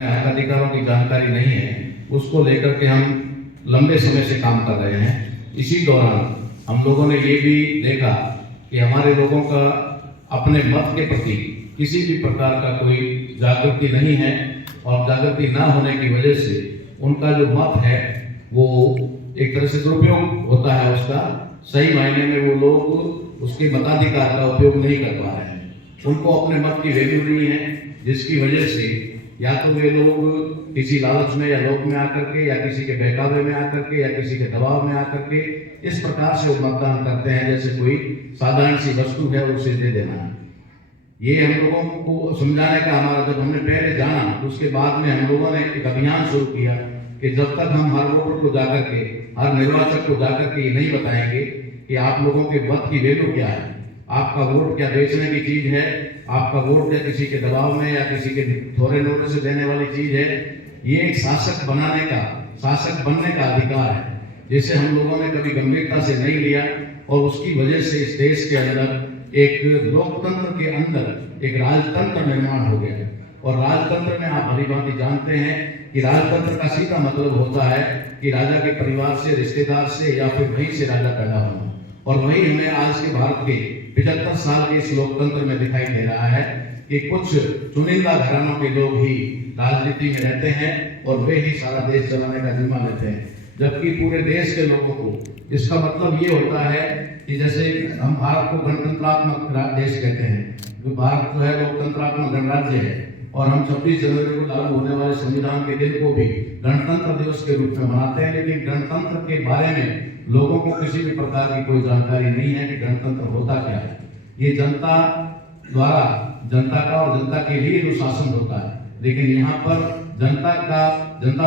अधिकारों की जानकारी नहीं है, उसको लेकर के हम लंबे समय से काम कर रहे हैं। इसी दौरान हम लोगों ने ये भी देखा कि हमारे लोगों का अपने मत के प्रति किसी भी प्रकार का कोई जागृति नहीं है, और जागृति ना होने की वजह से उनका जो मत है वो एक तरह से दुरुपयोग होता है उसका। सही मायने में वो लोग उसके मताधिकार का उपयोग नहीं कर पा रहे हैं। उनको अपने मत की वैल्यू नहीं है, जिसकी वजह से या तो वे लोग किसी लालच में या लोभ में आकर के या किसी के बहकावे में आकर के या किसी के दबाव में आकर के इस प्रकार से वो मतदान करते हैं जैसे कोई साधारण सी वस्तु है उसे दे देना। ये हम लोगों को समझाने का हमारा, जब हमने पहले जाना तो उसके बाद में हम लोगों ने एक अभियान शुरू किया कि जब तक हम हर वोटर को जाकर के, हर निर्वाचक को जाकर के ये नहीं बताएंगे कि आप लोगों के मत की वैल्यू क्या है, आपका वोट क्या बेचने की चीज है, आपका वोट क्या किसी के दबाव में या किसी के थोड़े नोटे से देने वाली चीज है। ये एक शासक बनाने का, शासक बनने का अधिकार है, जिसे हम लोगों ने कभी गंभीरता से नहीं लिया, और उसकी वजह से इस देश के अंदर एक लोकतंत्र के अंदर एक राजतंत्र निर्माण हो गया। और राजतंत्र में आप भली भांति जानते हैं कि राजतंत्र का सीधा मतलब होता है कि राजा के परिवार से, रिश्तेदार से या फिर वहीं से राजा पैदा होना। और वही हमें आज के भारत के 75 साल के इस लोकतंत्र में दिखाई दे रहा है कि कुछ चुनिंदा घरानों के लोग ही राजनीति में रहते हैं और वे ही सारा देश चलाने का जिम्मा लेते हैं, जबकि पूरे देश के लोगों को, इसका मतलब ये होता है कि जैसे हम भारत को गणतंत्रात्मक देश कहते हैं, जो भारत जो है लोकतंत्रात्मक गणराज्य है, और हम 26 जनवरी को लागू होने वाले संविधान के दिन को भी गणतंत्र दिवस के रूप में मनाते हैं। लेकिन गणतंत्र के बारे में लोगों को किसी भी प्रकार की कोई जानकारी नहीं है कि गणतंत्र होता क्या है। ये जनता द्वारा, जनता का और जनता के लिए जो शासन होता है, लेकिन यहाँ पर जनता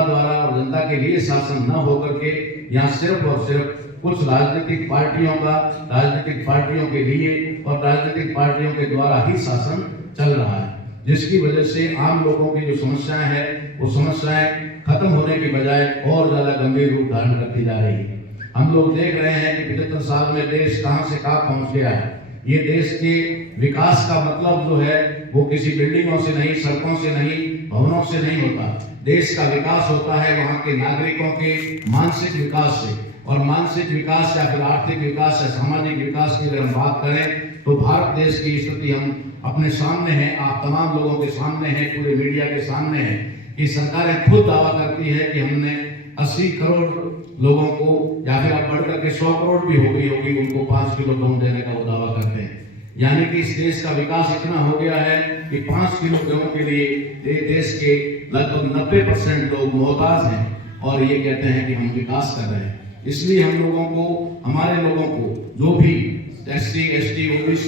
द्वारा और जनता के लिए शासन न होकर के यहाँ सिर्फ और सिर्फ कुछ राजनीतिक पार्टियों के लिए और राजनीतिक पार्टियों के द्वारा ही शासन चल रहा है, जिसकी वजह से आम लोगों की जो समस्याएं हैं वो समस्याएं खत्म होने की बजाय और ज्यादा गंभीर रूप धारण करती जा रही है। हम लोग देख रहे हैं कि 75 साल में देश कहां से कहां पहुंच गया है। ये देश के विकास का मतलब जो है वो किसी बिल्डिंगों से नहीं, सड़कों से नहीं, भवनों से नहीं होता। देश का विकास होता है वहां के नागरिकों के मानसिक विकास से, और मानसिक विकास या फिर आर्थिक विकास या सामाजिक विकास की अगर हम बात करें तो भारत देश की स्थिति हम अपने सामने है, आप तमाम लोगों के सामने है, पूरे मीडिया के सामने है कि सरकारें खुद दावा करती है कि हमने 80 करोड़ लोगों को, या फिर आप बढ़कर के 100 करोड़ भी हो गई होगी, उनको 5 किलो गेहूं देने का वो दावा करते हैं। यानी कि इस देश का विकास इतना हो गया है कि 5 किलो गेहूं के लिए देश के लगभग 90% लोग मोहताज हैं, और ये कहते हैं कि हम विकास कर रहे हैं। इसलिए हम लोगों को, हमारे लोगों को, जो भी SC, ST, OBC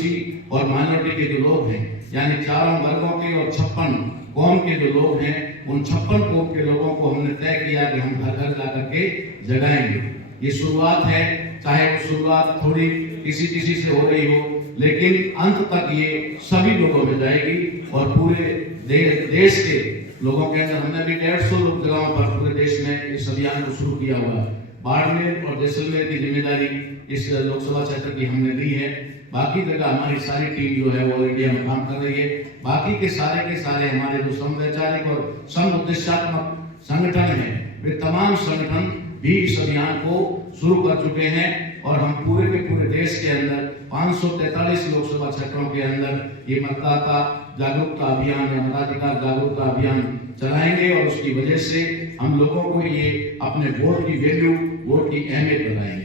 और माइनॉरिटी के जो लोग हैं, यानी चारों वर्गों के और 56 कौम के जो लोग हैं, उन 56 कौम के लोगों को हमने तय किया कि हम घर घर जाकर के जगाएंगे। ये शुरुआत है, चाहे वो शुरुआत थोड़ी किसी से हो रही हो, लेकिन अंत तक ये सभी लोगों में जाएगी। और पूरे देश के लोगों के अंदर हमने भी 150 जगहों पर पूरे देश में इस अभियान को शुरू किया हुआ है। बाड़मेर और जैसलमेर की जिम्मेदारी इस लोकसभा क्षेत्र की हमने ली है। बाकी जगह हमारी सारी टीम जो है वो इंडिया में काम कर रही है। बाकी के सारे हमारे जो समवैचारिक और समुद्देश्यात्मक संगठन हैं, वे तमाम संगठन भी इस अभियान को शुरू कर चुके हैं। और हम पूरे के पूरे देश के अंदर 543 लोकसभा क्षेत्रों के अंदर ये मतदाता जागरूकता अभियान या मताधिकार जागरूकता अभियान चलाएंगे, और उसकी वजह से हम लोगों को ये अपने वोट की वैल्यू, वोट की अहमियत बताएंगे।